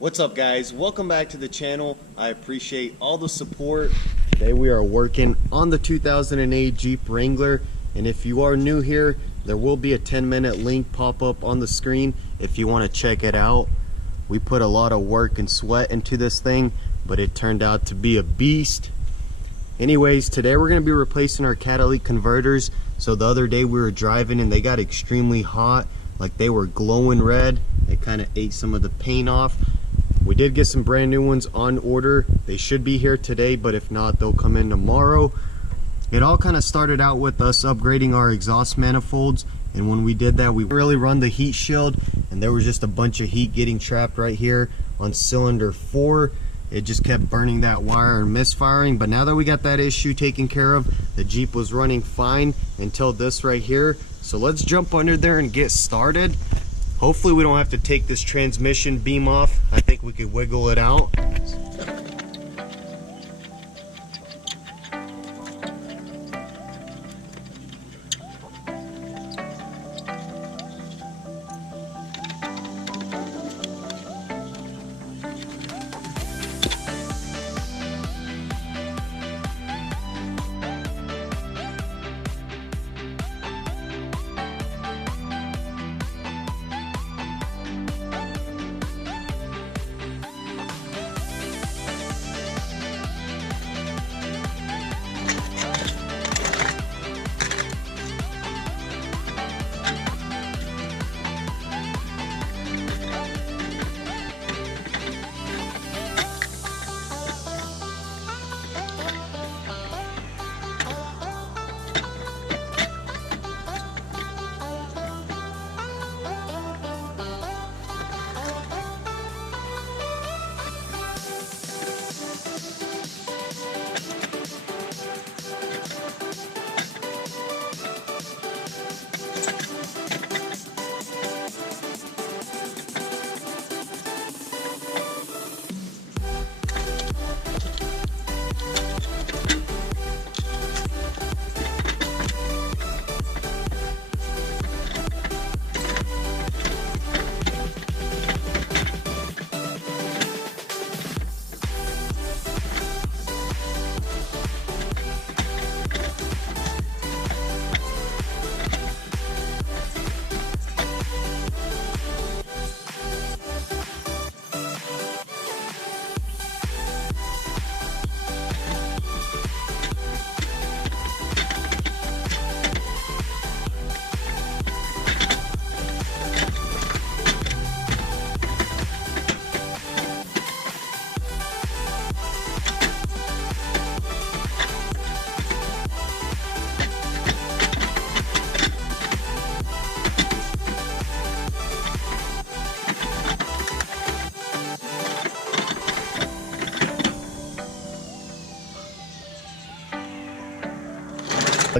What's up, guys? Welcome back to the channel. I appreciate all the support. Today we are working on the 2008 Jeep Wrangler, and if you are new here, there will be a 10-minute link pop up on the screen if you want to check it out. We put a lot of work and sweat into this thing, but it turned out to be a beast. Anyways, today we're going to be replacing our catalytic converters. So the other day we were driving and they got extremely hot, like they were glowing red. It kind of ate some of the paint off. We did get some brand new ones on order. They should be here today, but if not, they'll come in tomorrow. It all kind of started out with us upgrading our exhaust manifolds, and when we did that, we really run the heat shield, and there was just a bunch of heat getting trapped right here on cylinder 4. It just kept burning that wire and misfiring. But now that we got that issue taken care of, the Jeep was running fine until this right here. So let's jump under there and get started. Hopefully we don't have to take this transmission beam off. I think we could wiggle it out.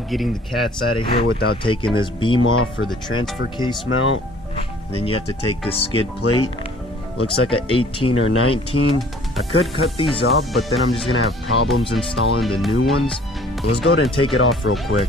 Getting the cats out of here without taking this beam off for the transfer case mount. And then you have to take this skid plate. Looks like a 18 or 19. I could cut these off, but then I'm just gonna have problems installing the new ones. So let's go ahead and take it off real quick.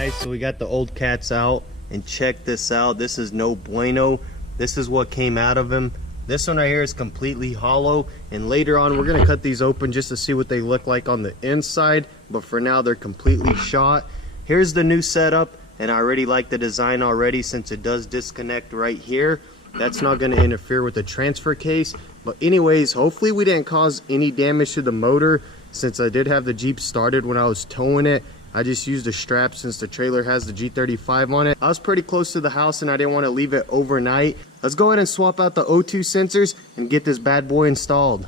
Guys, so we got the old cats out, and check this out. This is no bueno. This is what came out of him. This one right here is completely hollow, and later on we're gonna cut these open just to see what they look like on the inside, but for now they're completely shot. Here's the new setup, and I already like the design already since it does disconnect right here. That's not gonna interfere with the transfer case, but anyways, hopefully we didn't cause any damage to the motor since I did have the Jeep started when I was towing it. I just used a strap since the trailer has the G35 on it. I was pretty close to the house and I didn't want to leave it overnight. Let's go ahead and swap out the O2 sensors and get this bad boy installed.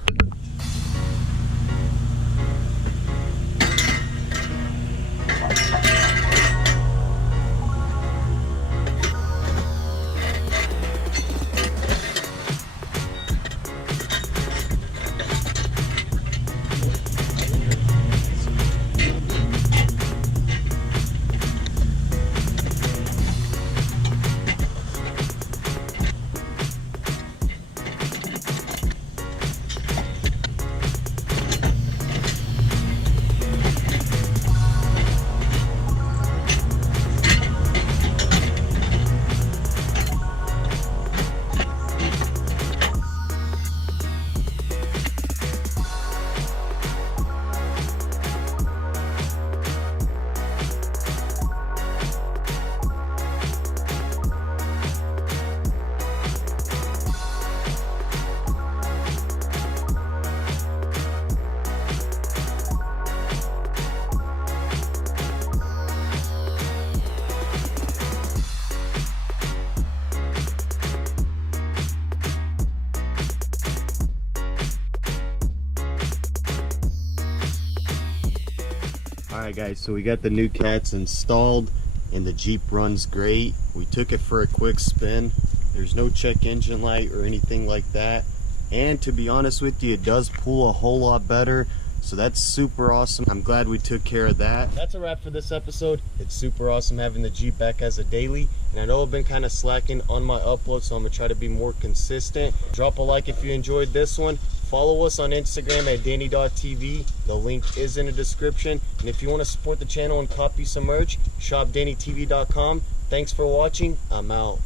Alright guys, so we got the new cats installed and the Jeep runs great. We took it for a quick spin. There's no check engine light or anything like that. And to be honest with you, it does pull a whole lot better. So that's super awesome. I'm glad we took care of that. That's a wrap for this episode. It's super awesome having the Jeep back as a daily. And I know I've been kind of slacking on my upload, so I'm gonna try to be more consistent. Drop a like if you enjoyed this one. Follow us on Instagram at Danny.TV. The link is in the description. And if you want to support the channel and copy some merch, shop DannyTV.com. Thanks for watching. I'm out.